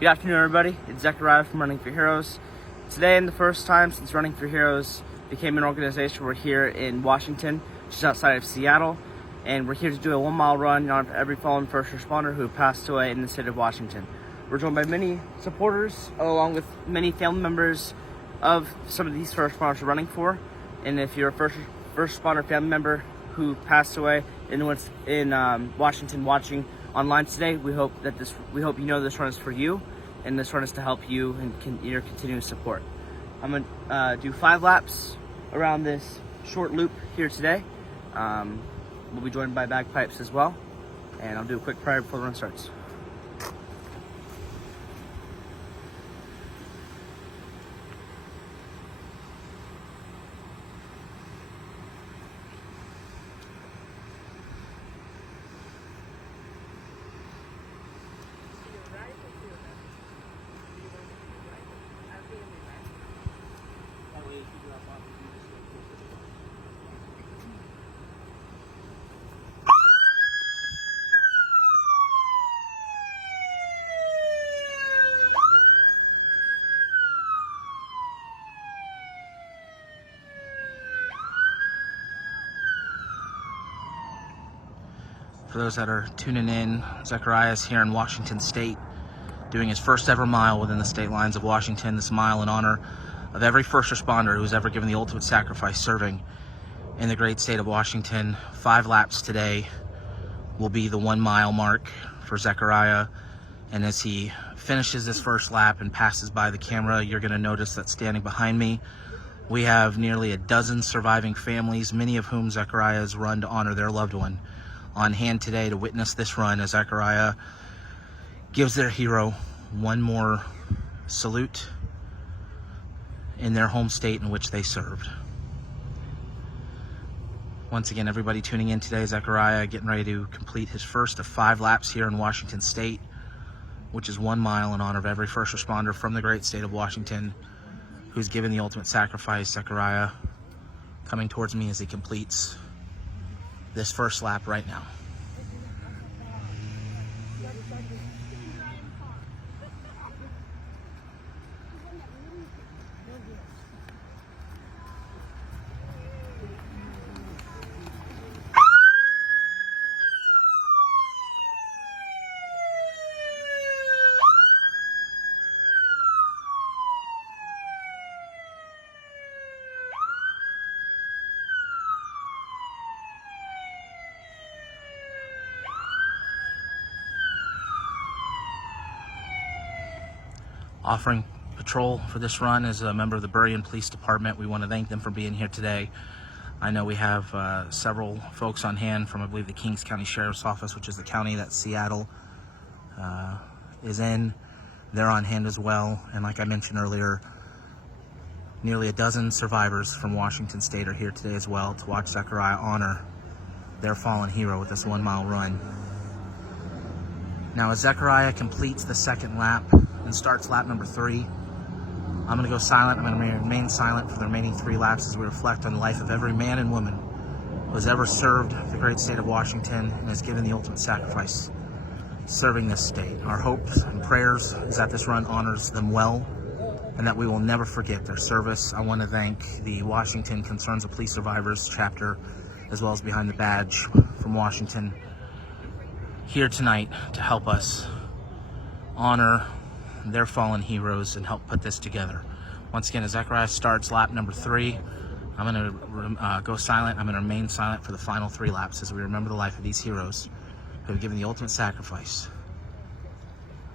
Good afternoon, everybody. It's Zechariah from Running for Heroes. Today, and the first time since Running for Heroes became an organization, we're here in Washington, just outside of Seattle, and we're here to do a 1 mile run in honor of every fallen first responder who passed away in the state of Washington. We're joined by many supporters, along with many family members of some of these first responders we're running for. And if you're a first responder family member who passed away in Washington watching online today, we hope you know this run is for you, and this run is to help you and your continuous support. I'm gonna do 5 laps around this short loop here today. We'll be joined by bagpipes as well, and I'll do a quick prayer before the run starts. For those that are tuning in, Zechariah is here in Washington State, doing his first ever mile within the state lines of Washington. This mile in honor of every first responder who's ever given the ultimate sacrifice serving in the great state of Washington. 5 laps today will be the 1 mile mark for Zechariah. And as he finishes this first lap and passes by the camera, you're gonna notice that standing behind me, we have nearly a dozen surviving families, many of whom Zechariah has run to honor their loved one, on hand today to witness this run as Zechariah gives their hero one more salute in their home state in which they served. Once again, everybody tuning in today, Zechariah getting ready to complete his first of 5 laps here in Washington State, which is 1 mile in honor of every first responder from the great state of Washington who's given the ultimate sacrifice. Zechariah coming towards me as he completes this first lap right now. Offering patrol for this run is a member of the Burien Police Department. We want to thank them for being here today. I know we have several folks on hand from, I believe, the Kings County Sheriff's Office, which is the county that Seattle is in. They're on hand as well. And like I mentioned earlier, nearly a dozen survivors from Washington State are here today as well to watch Zechariah honor their fallen hero with this 1 mile run. Now, as Zechariah completes the second lap and starts lap number 3, I'm going to go silent. I'm going to remain silent for the remaining 3 laps as we reflect on the life of every man and woman who has ever served the great state of Washington and has given the ultimate sacrifice serving this state. Our hopes and prayers is that this run honors them well and that we will never forget their service. I want to thank the Washington Concerns of Police Survivors chapter, as well as Behind the Badge from Washington, here tonight to help us honor their fallen heroes and help put this together. Once again, as Zechariah starts lap number 3, I'm going to go silent. I'm going to remain silent for the final 3 laps as we remember the life of these heroes who have given the ultimate sacrifice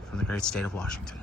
from the great state of Washington.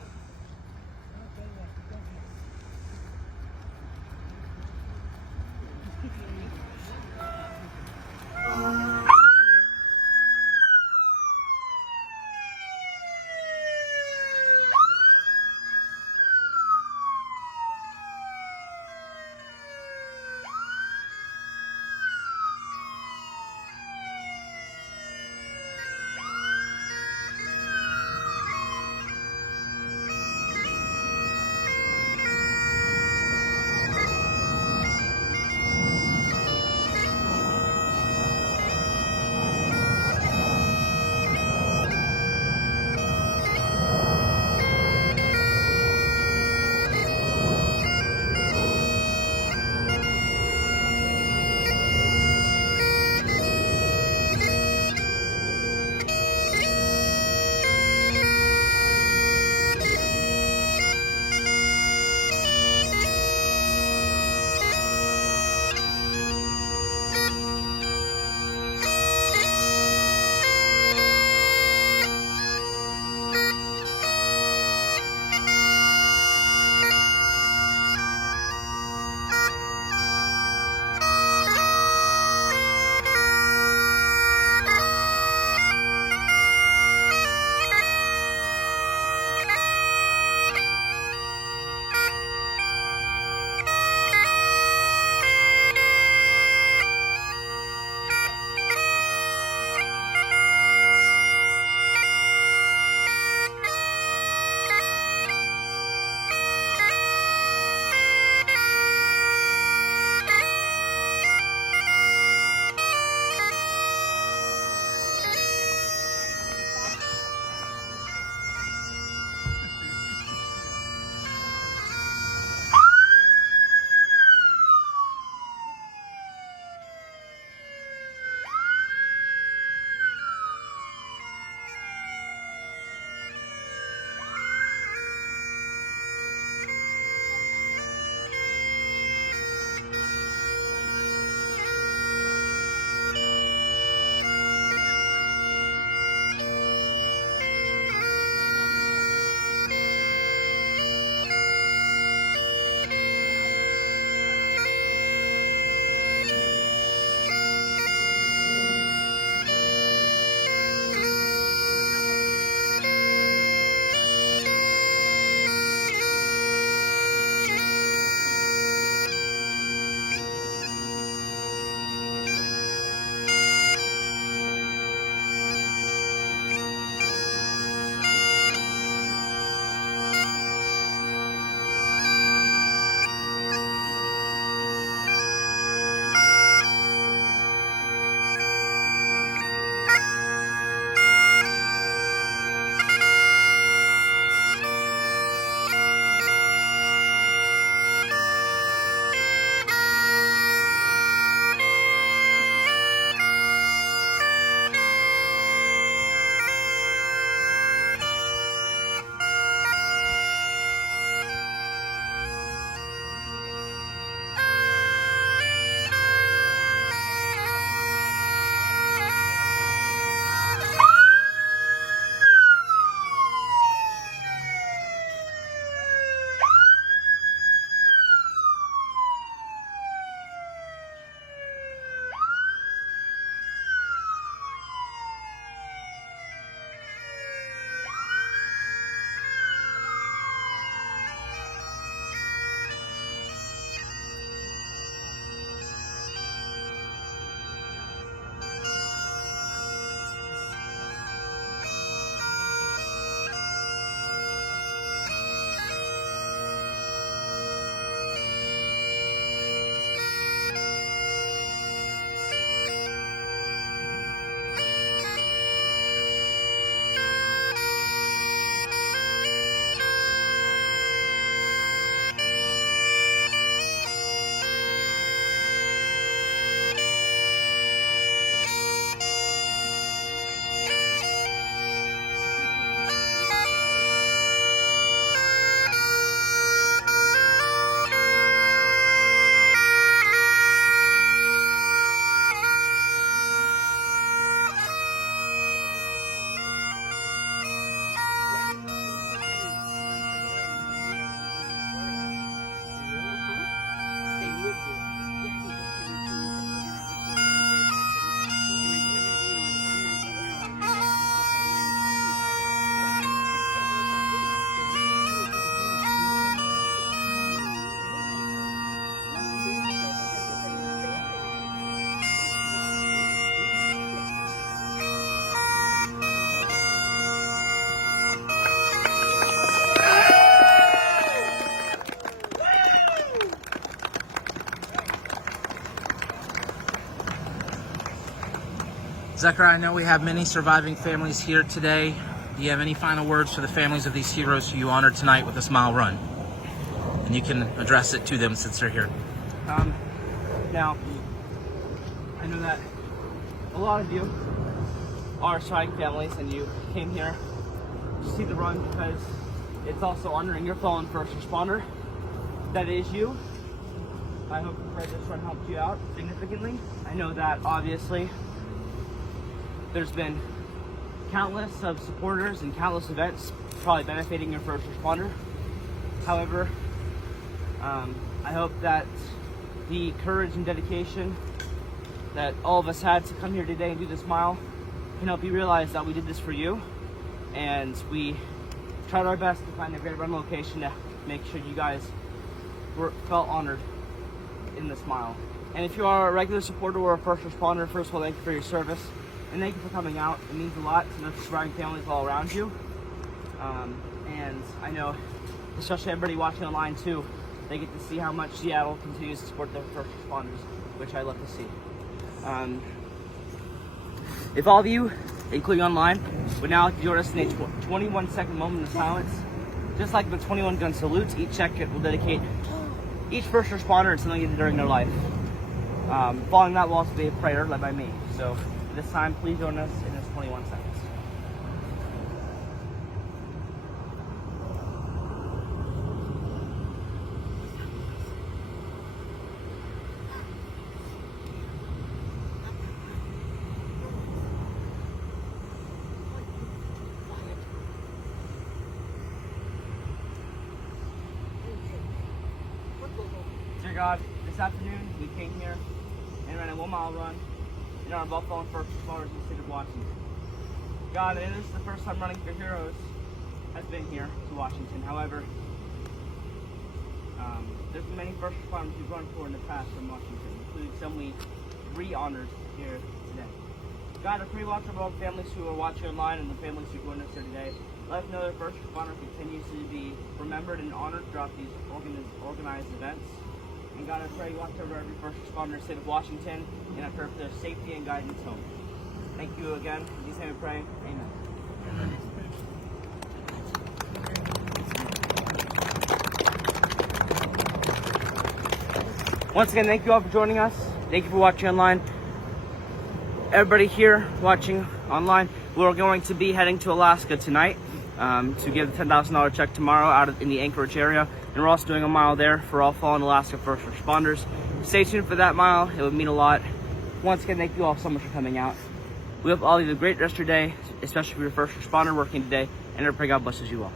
Zechariah, I know we have many surviving families here today. Do you have any final words for the families of these heroes who you honored tonight with this mile run? And you can address it to them since they're here. Now, I know that a lot of you are surviving families and you came here to see the run because it's also honoring your fallen first responder. That is you. I hope that this run helped you out significantly. I know that obviously there's been countless of supporters and countless events probably benefiting your first responder. However, I hope that the courage and dedication that all of us had to come here today and do this mile can help you realize that we did this for you, and we tried our best to find a great run location to make sure you guys felt honored in this mile. And if you are a regular supporter or a first responder, first of all, thank you for your service and thank you for coming out. It means a lot to know the surviving families all around you. And I know, especially everybody watching online too, they get to see how much Seattle continues to support their first responders, which I love to see. If all of you, including online, would now join us in a 21-second moment of silence, just like the 21 gun salutes, each second will dedicate each first responder to something they did during their life. Following that will also be a prayer led by me. So this time, please join us in this 21 seconds. Dear God, this afternoon we came here and ran a 1 mile run in our Buffalo and first responders in the state of Washington. God, and this is the first time Running for Heroes has been here to Washington. However, there's been many first responders who've run for in the past from Washington, including some we re-honored here today. God, I pray watch over all the families who are watching online and the families who joined us here today. Let us know that first responder continues to be remembered and honored throughout these organized events. And God, I pray you watch over every first responder in the state of Washington, and I pray for their safety and guidance home. Thank you again. In Jesus' name we pray. Amen. Once again, thank you all for joining us. Thank you for watching online. Everybody here watching online, we're going to be heading to Alaska tonight to give the $10,000 check tomorrow out in the Anchorage area. And we're also doing a mile there for all fallen Alaska first responders. Stay tuned for that mile. It would mean a lot. Once again, thank you all so much for coming out. We hope all of you have a great rest of your day, especially for your first responder working today. And I pray God blesses you all.